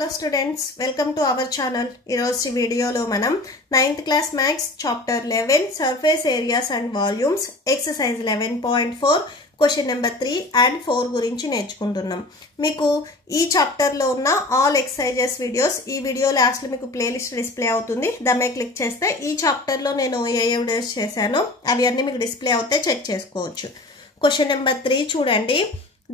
Hello students, welcome to our channel. ఈరోజు వీడియోలో మనం 9th class maths chapter 11 surface areas and volumes exercise 11.4 question number 3 and 4 గురించి నేర్చుకుంటున్నాం. మీకు ఈ చాప్టర్ లో ఉన్న ఆల్ ఎక్సర్సైజెస్ వీడియోస్ ఈ వీడియో లాస్ట్ లో మీకు ప్లేలిస్ట్ డిస్ప్లే అవుతుంది. దాని మీద క్లిక్ చేస్తే ఈ చాప్టర్ లో నేను ఏ వీడియోస్ చేశానో అవి అన్ని మీకు డిస్ప్లే అవుతాయి, చెక్ చేసుకోవచ్చు. క్వశ్చన్ నెంబర్ 3 చూడండి.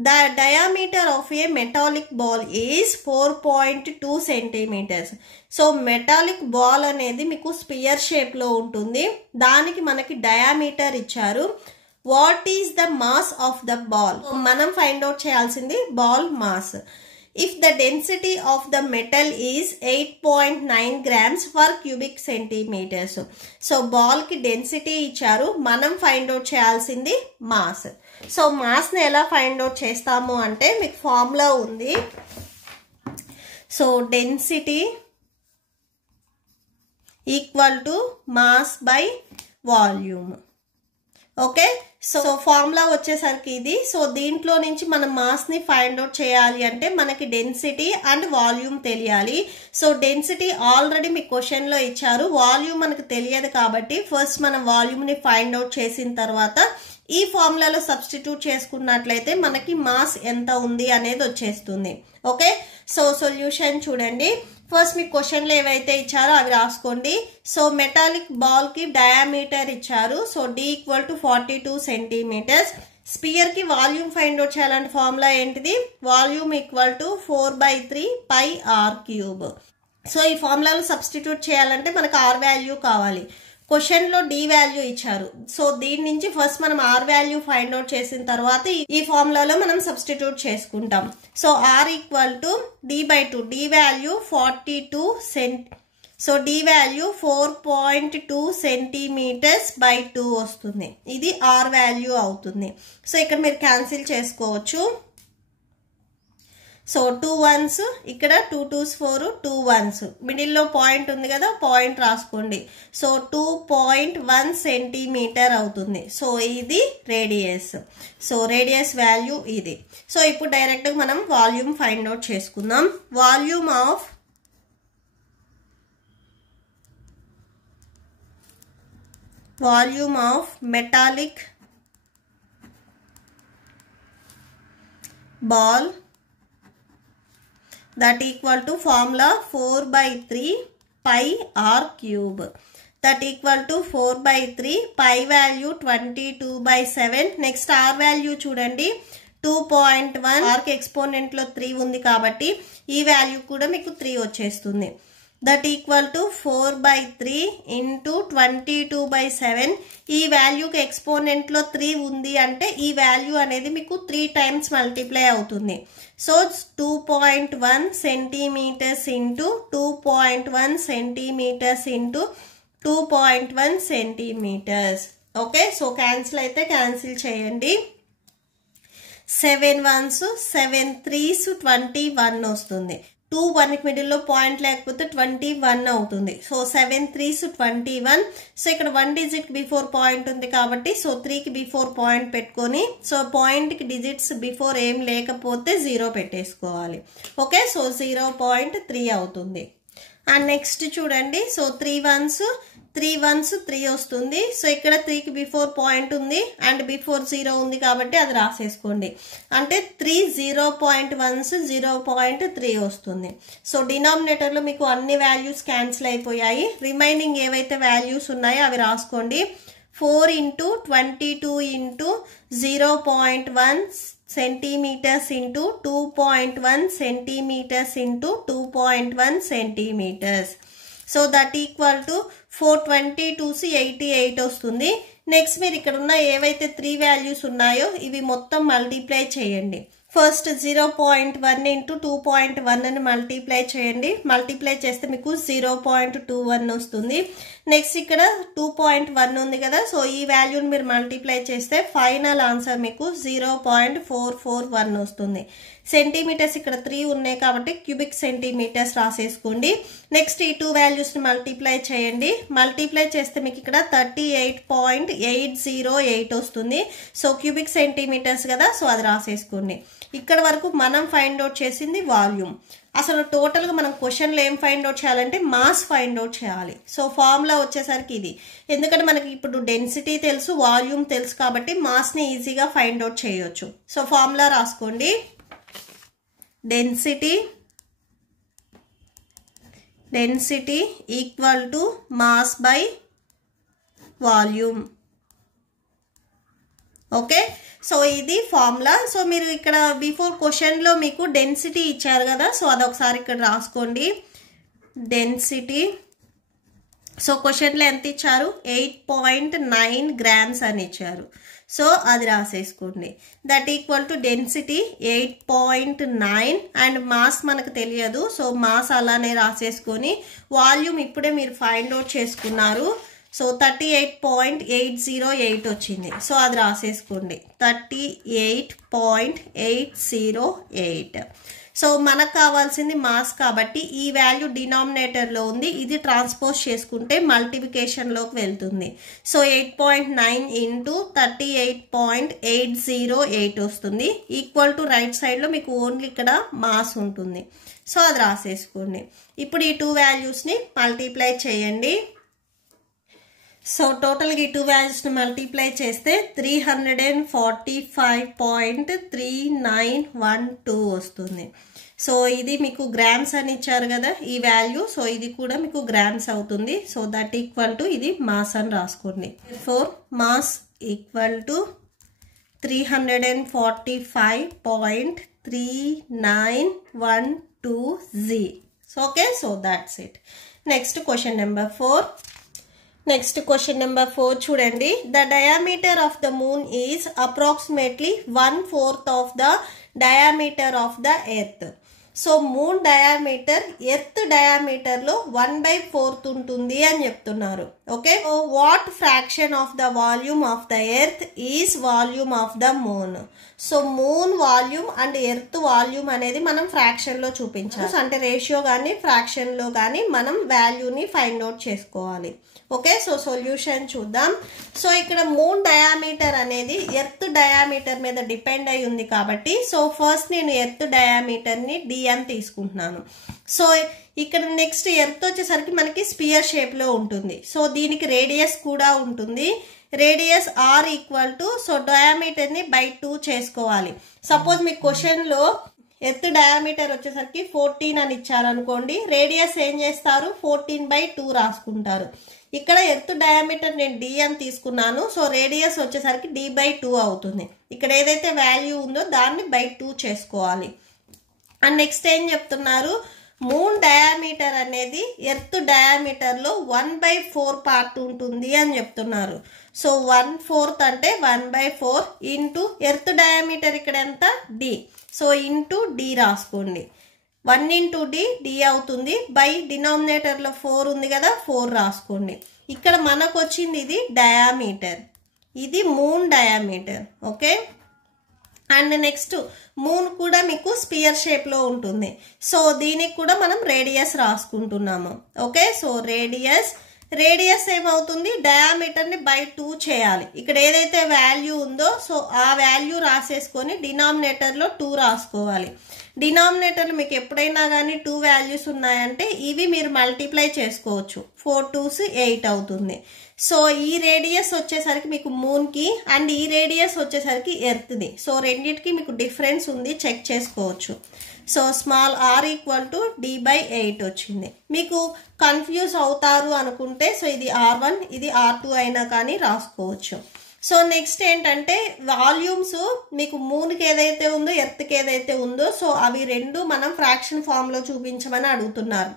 The diameter of a metallic ball is 4.2 centimeters. So metallic ball అనేది మీకు స్పియర్ షేప్ లో ఉంటుంది. దానికి మనకి డయామీటర్ ఇచ్చారు. What is the mass of the ball? మనం ఫైండ్ అవుట్ చేయాల్సింది ball mass. If the density of the metal is 8.9 grams per cubic centimeters. So ball ki density ఇచ్చారు, మనం ఫైండ్ అవుట్ చేయాల్సింది మాస్. సో మాస్ ని ఎలా find out చేస్తాము అంటే మీకు ఫార్ములా ఉంది. So density equal to mass by volume. Okay, so formula వచ్చేసరికి ఇది. సో దీంట్లో నుంచి మనం మాస్ ని ఫైండ్ అవుట్ చేయాలి అంటే మనకి డెన్సిటీ అండ్ వాల్యూమ్ తెలియాలి. సో డెన్సిటీ ఆల్రెడీ మీ క్వశ్చన్ లో ఇచ్చారు, వాల్యూమ్ మనకు తెలియదు కాబట్టి ఫస్ట్ మనం వాల్యూమ్ ని ఫైండ్ అవుట్ చేసిన తర్వాత ఈ ఫార్ములాలో సబ్స్టిట్యూట్ చేసుకున్నట్లయితే మనకి మాస్ ఎంత ఉంది అనేది వచ్చేస్తుంది. ఓకే, సో సొల్యూషన్ చూడండి. ఫస్ట్ మీ క్వశ్చన్లో ఏవైతే ఇచ్చారో అవి రాసుకోండి. సో మెటాలిక్ బాల్ కి డయామీటర్ ఇచ్చారు. So D equal to 42 centimetres. Sphere కి వాల్యూమ్ ఫైండ్ అవుట్ చేయాలంటే ఫార్ములా ఏంటిది? Volume equal to 4/3 pi R cube. So ఈ ఫార్ములాలో సబ్స్టిట్యూట్ చేయాలంటే మనకు ఆర్ వాల్యూ కావాలి. క్వశ్చన్ లో డి వాల్యూ ఇచ్చారు. సో దీని నుంచి ఫస్ట్ మనం ఆర్ వాల్యూ ఫైండ్ అవుట్ చేసిన తర్వాత ఈ ఫార్ములాలో మనం సబ్స్టిట్యూట్ చేసుకుంటాం. So R equal to d/2. D value 42 so D value 4.2 centimetres by 2 వస్తుంది. ఇది ఆర్ వాల్యూ అవుతుంది. సో ఇక్కడ మీరు క్యాన్సిల్ చేసుకోవచ్చు. సో 2 1s, ఇక్కడ 2 2s 4, 2 1s, మిడిల్లో పాయింట్ ఉంది కదా, పాయింట్ రాసుకోండి. సో 2.1 సెంటీమీటర్ అవుతుంది. సో ఇది రేడియస్. సో రేడియస్ వాల్యూ ఇది. సో ఇప్పుడు డైరెక్ట్గా మనం వాల్యూమ్ ఫైండ్ అవుట్ చేసుకుందాం. Volume of metallic ball that equal to formula 4/3 pi r cube. That equal to 4/3 pi value 22/7. Next r value చూడండి 2.1. r కి exponent లో 3 ఉంది కాబట్టి ఈ వాల్యూ కూడా మీకు 3 వచ్చేస్తుంది. That equal to 4/3 into 22/7. ఈ వాల్యూకి ఎక్స్పోనెంట్ లో 3 ఉంది అంటే ఈ వాల్యూ అనేది మీకు 3 టైమ్స్ మల్టిప్లై అవుతుంది. So 2.1 centimetres into 2.1 centimetres into 2.1 centimetres. Okay, so cancel అయితే క్యాన్సిల్ చేయండి. 7 1s 7 3s 21 వస్తుంది. 2 1 మిడిల్లో పాయింట్ లేకపోతే 21 అవుతుంది. So 7 3s 21. సో ఇక్కడ 1 డిజిట్ బిఫోర్ పాయింట్ ఉంది కాబట్టి సో 3కి బిఫోర్ పాయింట్ పెట్టుకొని సో పాయింట్కి డిజిట్స్ బిఫోర్ ఏం లేకపోతే 0 పెట్టేసుకోవాలి. ఓకే, సో 0.3 అవుతుంది. అండ్ నెక్స్ట్ చూడండి. సో 3 1s 3 వస్తుంది. సో ఇక్కడ 3కి బిఫోర్ పాయింట్ ఉంది అండ్ బిఫోర్ 0 ఉంది కాబట్టి అది రాసేసుకోండి. అంటే 3 0.1s 0.3 వస్తుంది. సో డినామినేటర్లో మీకు అన్ని వాల్యూస్ క్యాన్సిల్ అయిపోయాయి. రిమైనింగ్ ఏవైతే వాల్యూస్ ఉన్నాయో అవి రాసుకోండి. 4 into 22 into 0.1 centimeters into 2.1 centimeters into 2.1 centimeters. So that equal to 422 88 వస్తుంది. నెక్స్ట్ మీరు ఇక్కడ ఉన్న ఏవైతే 3 వాల్యూస్ ఉన్నాయో ఇవి మొత్తం మల్టిప్లై చేయండి. ఫస్ట్ 0.1 into 2.1 అని మల్టిప్లై చేయండి. మల్టిప్లై చేస్తే మీకు 0.21 వస్తుంది. నెక్స్ట్ ఇక్కడ 2.1 ఉంది కదా, సో ఈ వాల్యూని మీరు మల్టిప్లై చేస్తే ఫైనల్ ఆన్సర్ మీకు 0.441 వస్తుంది. సెంటీమీటర్స్ ఇక్కడ 3 ఉన్నాయి కాబట్టి క్యూబిక్ సెంటీమీటర్స్ రాసేసుకోండి. నెక్స్ట్ ఈ 2 వాల్యూస్ని మల్టిప్లై చేయండి. మల్టిప్లై చేస్తే మీకు ఇక్కడ 38.808 వస్తుంది. సో క్యూబిక్ సెంటీమీటర్స్ కదా, సో అది రాసేసుకోండి. ఇక్కడ వరకు మనం ఫైండ్ అవుట్ చేసింది వాల్యూమ్. అసలు టోటల్గా మనం క్వశ్చన్లో ఏం ఫైండ్ అవుట్ చేయాలంటే మాస్ ఫైండ్ అవుట్ చేయాలి. సో ఫార్ములా వచ్చేసరికి ఇది, ఎందుకంటే మనకి ఇప్పుడు డెన్సిటీ తెలుసు, వాల్యూమ్ తెలుసు కాబట్టి మాస్ని ఈజీగా ఫైండ్ అవుట్ చేయొచ్చు. సో ఫార్ములా రాసుకోండి. Density equal to mass by volume. Okay, so ఇది ఫార్ములా. సో మీరు ఇక్కడ బిఫోర్ క్వశ్చన్లో మీకు డెన్సిటీ ఇచ్చారు కదా, సో అదొకసారి ఇక్కడ రాసుకోండి. డెన్సిటీ, సో క్వశ్చన్లో ఎంత ఇచ్చారు, 8.9 grams అని ఇచ్చారు. సో అది రాసేసుకోండి. That equal to density 8.9 and mass మనకు తెలియదు, సో మాస్ అలానే రాసేసుకొని వాల్యూమ్ ఇప్పుడే మీరు ఫైండ్ అవుట్ చేసుకున్నారు. సో 38.808 వచ్చింది. సో అది రాసేసుకోండి, 38.808. సో మనకు కావాల్సింది మాస్ కాబట్టి ఈ వాల్యూ డినామినేటర్లో ఉంది, ఇది ట్రాన్స్పోజ్ చేసుకుంటే మల్టిప్లికేషన్లోకి వెళ్తుంది. సో 8.9 ఇంటూ 38.808 వస్తుంది. ఈక్వల్ టు రైట్ సైడ్లో మీకు ఓన్లీ ఇక్కడ మాస్ ఉంటుంది. సో అది రాసేసుకోండి. ఇప్పుడు ఈ 2 వాల్యూస్ని మల్టిప్లై చేయండి. సో టోటల్గా ఈ 2 వాల్యూస్ని మల్టిప్లై చేస్తే 345.3912 వస్తుంది. సో ఇది మీకు గ్రామ్స్ అని ఇచ్చారు కదా ఈ వాల్యూ, సో ఇది కూడా మీకు గ్రామ్స్ అవుతుంది. సో దట్ ఈక్వల్ టు ఇది మాస్ అని రాసుకోండి. 4 mass equal to 345.3912 G. So okay, so that's it. Next question number 4. Next question number 4 చూడండి. The diameter of the moon is approximately 1/4 of the diameter of the earth. So moon diameter earth డయామీటర్లో 1/4 ఉంటుంది అని చెప్తున్నారు. Okay, so what fraction of the volume of the earth is volume of the moon. So moon volume and earth volume అనేది మనం ఫ్రాక్షన్లో చూపించాలి. అంటే ratio కానీ ఫ్రాక్షన్లో కానీ మనం వాల్యూని ఫైండ్ అవుట్ చేసుకోవాలి. ఓకే, సో సొల్యూషన్ చూద్దాం. సో ఇక్కడ మూన్ డయామీటర్ అనేది ఎర్త్ డయామీటర్ మీద డిపెండ్ అయి ఉంది కాబట్టి సో ఫస్ట్ నేను ఎర్త్ డయామీటర్ని డి అని తీసుకుంటున్నాను. సో ఇక్కడ నెక్స్ట్ ఎర్త్ వచ్చేసరికి మనకి స్పియర్ షేప్లో ఉంటుంది. సో దీనికి రేడియస్ కూడా ఉంటుంది. Radius r equal to, so డయామీటర్ని బై 2 చేసుకోవాలి. సపోజ్ మీ క్వశ్చన్లో ఎర్త్ డయామీటర్ వచ్చేసరికి 14 అని ఇచ్చారనుకోండి, రేడియస్ ఏం చేస్తారు, 14/2 రాసుకుంటారు. ఇక్కడ ఎర్త్ డయామీటర్ నేను డి అని తీసుకున్నాను, సో రేడియస్ వచ్చేసరికి d/2 అవుతుంది. ఇక్కడ ఏదైతే వాల్యూ ఉందో దాన్ని బై 2 చేసుకోవాలి. అండ్ నెక్స్ట్ ఏం చెప్తున్నారు, మూన్ డయామీటర్ అనేది ఎర్త్ డయామీటర్లో 1/4 పార్ట్ ఉంటుంది అని చెప్తున్నారు. సో 1/4 అంటే 1/4 ఇంటూ ఎర్త్ డయామీటర్ ఇక్కడ ఎంత, డి. సో ఇంటూ డి రాసుకోండి. 1 ఇంటూ డి అవుతుంది. బై డినామినేటర్లో 4 ఉంది కదా, 4 రాసుకోండి. ఇక్కడ మనకు వచ్చింది ఇది డయామీటర్, ఇది moon diameter. Okay, and next moon కూడా మీకు స్పియర్ షేప్లో ఉంటుంది. సో దీనికి కూడా మనం రేడియస్ రాసుకుంటున్నాము. ఓకే, సో రేడియస్ ఏమవుతుంది, డయామీటర్ని బై 2 చేయాలి. ఇక్కడ ఏదైతే వాల్యూ ఉందో సో ఆ వాల్యూ రాసేసుకొని డినామినేటర్లో 2 రాసుకోవాలి. డినామినేటర్లు మీకు ఎప్పుడైనా కానీ 2 వాల్యూస్ ఉన్నాయంటే ఇవి మీరు మల్టిప్లై చేసుకోవచ్చు. 4 2s 8 అవుతుంది. సో ఈ రేడియస్ వచ్చేసరికి మీకు మూన్కి అండ్ ఈ రేడియస్ వచ్చేసరికి ఎర్త్ది. సో రెండింటికి మీకు డిఫరెన్స్ ఉంది, చెక్ చేసుకోవచ్చు. So small R equal to d/8 వచ్చింది. మీకు కన్ఫ్యూజ్ అవుతారు అనుకుంటే సో ఇది R1 ఇది R2 అయినా కానీ రాసుకోవచ్చు. సో నెక్స్ట్ ఏంటంటే వాల్యూమ్స్ మీకు మూన్కి ఏదైతే ఉందో ఎర్త్కి ఏదైతే ఉందో సో అవి రెండు మనం ఫ్రాక్షన్ ఫామ్లో చూపించమని అడుగుతున్నారు.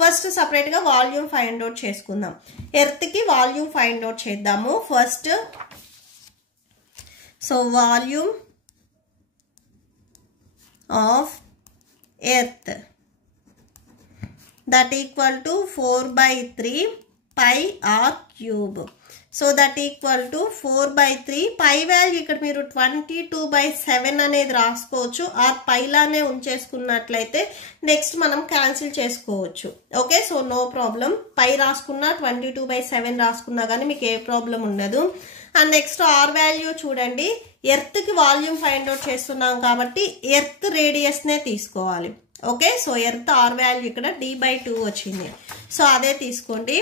ఫస్ట్ సపరేట్గా వాల్యూమ్ ఫైండ్ అవుట్ చేసుకుందాం. ఎర్త్కి వాల్యూమ్ ఫైండ్ అవుట్ చేద్దాము first. So volume of earth that equal to 4/3 πr cube. So that equal to 4/3. Pi value ఇక్కడ మీరు 22/7 అనేది రాసుకోవచ్చు, ఆ పైలానే ఉంచేసుకున్నట్లయితే నెక్స్ట్ మనం క్యాన్సిల్ చేసుకోవచ్చు. Okay, so no problem. Pi రాసుకున్నా 22/7 రాసుకున్నా కానీ మీకు ఏ ప్రాబ్లం ఉండదు. అండ్ నెక్స్ట్ ఆర్ వాల్యూ చూడండి, ఎర్త్కి వాల్యూమ్ ఫైండ్ అవుట్ చేస్తున్నాం కాబట్టి ఎర్త్ రేడియస్నే తీసుకోవాలి. Okay, so earth R value ఇక్కడ d/2 వచ్చింది, సో అదే తీసుకోండి,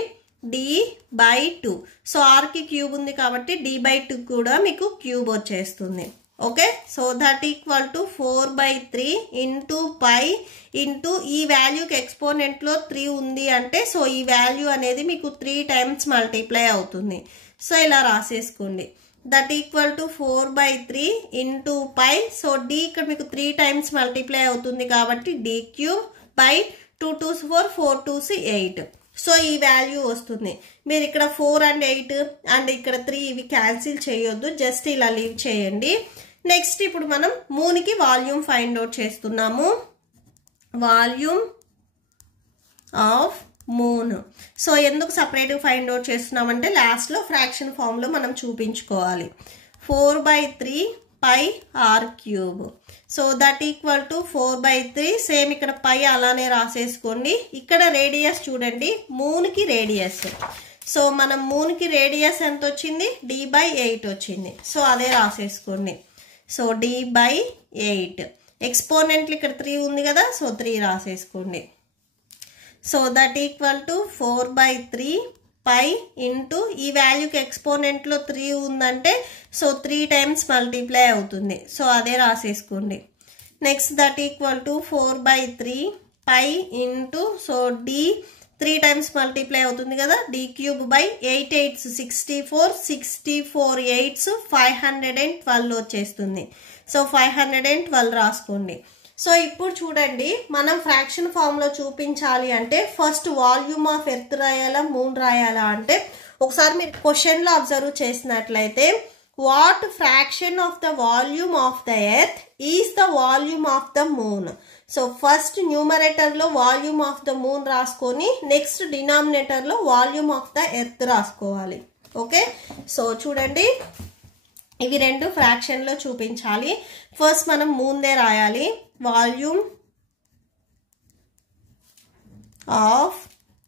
d/2. సో ఆర్కి క్యూబ్ ఉంది కాబట్టి d/2 కూడా మీకు క్యూబ్ వచ్చేస్తుంది. Okay, so that equal to 4/3 into pi into ఈ వాల్యూకి ఎక్స్పోనెంట్లో 3 ఉంది అంటే సో ఈ వాల్యూ అనేది మీకు 3 టైమ్స్ మల్టిప్లై అవుతుంది. సో ఇలా రాసేసుకోండి, that equal to 4/3 into pi. So d ఇక్కడ మీకు 3 టైమ్స్ మల్టిప్లై అవుతుంది కాబట్టి d³ by 2 2s 4 4 2s 8. So ఈ వాల్యూ వస్తుంది. మీరు ఇక్కడ 4 and 8 అండ్ ఇక్కడ 3 ఇవి క్యాన్సిల్ చేయొద్దు, జస్ట్ ఇలా లీవ్ చేయండి. నెక్స్ట్ ఇప్పుడు మనం మూన్కి వాల్యూమ్ ఫైండ్ అవుట్ చేస్తున్నాము, వాల్యూమ్ ఆఫ్ మూన్. సో ఎందుకు సపరేట్గా ఫైండ్ అవుట్ చేస్తున్నామంటే లాస్ట్లో ఫ్రాక్షన్ ఫామ్లో మనం చూపించుకోవాలి. 4/3 పై r³. So that equal to 4/3. Same ఇక్కడ పై అలానే రాసేసుకోండి. ఇక్కడ రేడియస్ చూడండి, మూన్కి రేడియస్. సో మనం మూన్కి రేడియస్ ఎంత వచ్చింది, d/8 వచ్చింది. సో అదే రాసేసుకోండి, సో d/8. ఎక్స్పోనెంట్లు ఇక్కడ 3 ఉంది కదా, సో 3 రాసేసుకోండి. So that equal to 4/3 pi into ఈ వాల్యూకి ఎక్స్పోనెంట్లో 3 ఉందంటే సో 3 టైమ్స్ మల్టిప్లై అవుతుంది. సో అదే రాసేసుకోండి. Next that equal to 4/3 pi into so d 3 times multiply అవుతుంది కదా, d³ బై 8 8s 64 64 8s 512 వచ్చేస్తుంది. సో 512 రాసుకోండి. సో ఇప్పుడు చూడండి, మనం ఫ్రాక్షన్ ఫామ్లో చూపించాలి అంటే ఫస్ట్ వాల్యూమ్ ఆఫ్ ఎర్త్ రాయాలా మూన్ రాయాలా అంటే ఒకసారి మీరు క్వశ్చన్లో అబ్జర్వ్ చేసినట్లయితే what fraction of the volume of the earth is the volume of the moon. So first న్యూమరేటర్లో వాల్యూమ్ ఆఫ్ ద మూన్ రాసుకొని నెక్స్ట్ డినామినేటర్లో వాల్యూమ్ ఆఫ్ ద ఎర్త్ రాసుకోవాలి. ఓకే, సో చూడండి ఇవి రెండు ఫ్రాక్షన్లో చూపించాలి. ఫస్ట్ మనం మూన్దే రాయాలి, volume of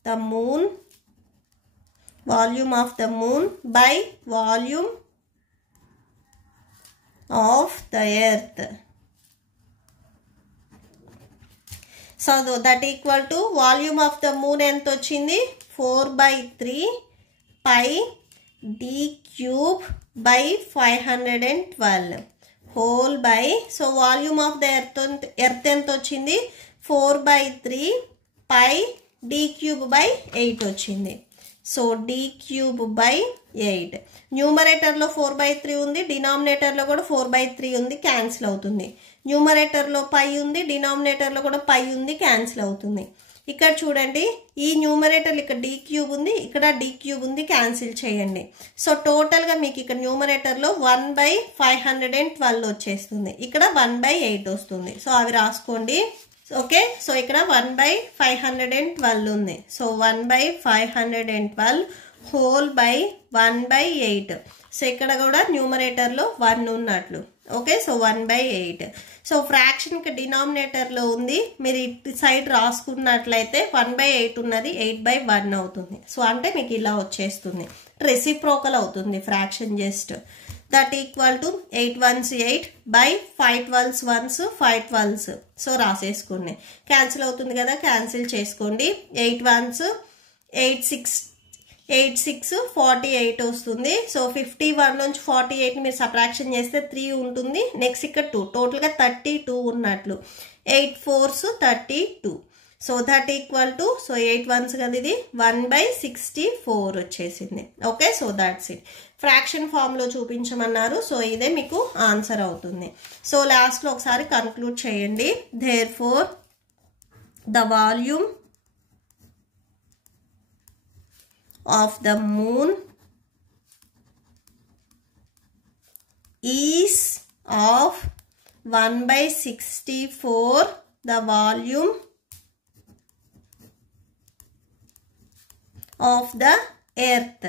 the moon, volume of the moon by volume of the earth. So that equal to volume of the moon ఎంత వచ్చింది, 4/3 పై d³ by 512 whole by. So volume of the earth ఎంత వచ్చింది, 4/3 పై d³ by 8 వచ్చింది. So d³ by 8. న్యూమరేటర్లో 4/3 ఉంది, డినామినేటర్లో కూడా 4/3 ఉంది, cancel అవుతుంది. న్యూమరేటర్లో పై ఉంది, డినామినేటర్లో కూడా పై ఉంది, క్యాన్సిల్ అవుతుంది. ఇక్కడ చూడండి ఈ న్యూమరేటర్ ఇక్కడ d³ ఉంది, ఇక్కడ d³ ఉంది, క్యాన్సిల్ చేయండి. సో టోటల్గా మీకు ఇక్కడ న్యూమరేటర్లో 1/512 వచ్చేస్తుంది, ఇక్కడ 1/8 వస్తుంది. సో అవి రాసుకోండి. ఓకే, సో ఇక్కడ 1/512 ఉంది. So 1/512 whole by 1/8. సో ఇక్కడ కూడా న్యూమరేటర్లో 1 ఉన్నట్లు. Okay, so 1/8. సో ఫ్రాక్షన్కి డినామినేటర్లో ఉంది, మీరు ఇటు సైడ్ రాసుకున్నట్లయితే 1/8 ఉన్నది 8/1 అవుతుంది. సో అంటే మీకు ఇలా వచ్చేస్తుంది, రెసిప్రోకల్ అవుతుంది fraction just. That equal to 8 1s 8 by 5 12s 1s 5 12s. So రాసేసుకోండి, క్యాన్సిల్ అవుతుంది కదా, క్యాన్సిల్ చేసుకోండి. 8 1s 8 6 8 6 48 వస్తుంది. సో 51 నుంచి 48 మీరు సబ్ట్రాక్షన్ చేస్తే 3 ఉంటుంది. నెక్స్ట్ ఇక్కడ 2, టోటల్గా 32 ఉన్నట్లు. 8 4s 32. So that equal to so 8 1s కదా, ఇది 1/64 వచ్చేసింది. Okay, so that's it. Fraction ఫామ్లో చూపించమన్నారు, సో ఇదే మీకు ఆన్సర్ అవుతుంది. సో లాస్ట్లో ఒకసారి కన్క్లూడ్ చేయండి. Therefore the volume of the moon is of 1/64 the volume of the earth.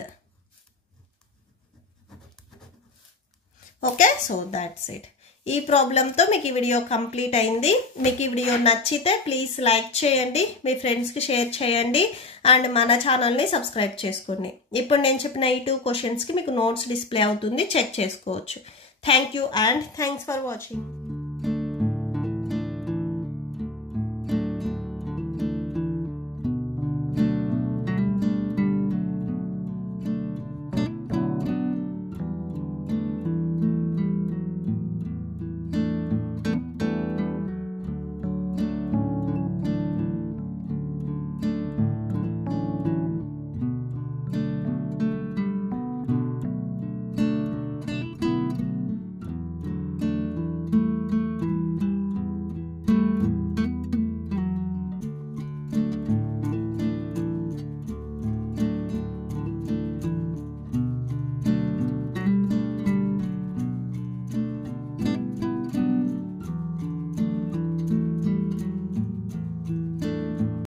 Okay, so that's it. ఈ ప్రాబ్లంతో మీకు ఈ వీడియో కంప్లీట్ అయింది. మీకు ఈ వీడియో నచ్చితే ప్లీజ్ లైక్ చేయండి, మీ ఫ్రెండ్స్కి షేర్ చేయండి అండ్ మన ఛానల్ని సబ్స్క్రైబ్ చేసుకోండి. ఇప్పుడు నేను చెప్పిన ఈ 2 క్వశ్చన్స్కి మీకు నోట్స్ డిస్ప్లే అవుతుంది, చెక్ చేసుకోవచ్చు. Thank you and thanks for watching.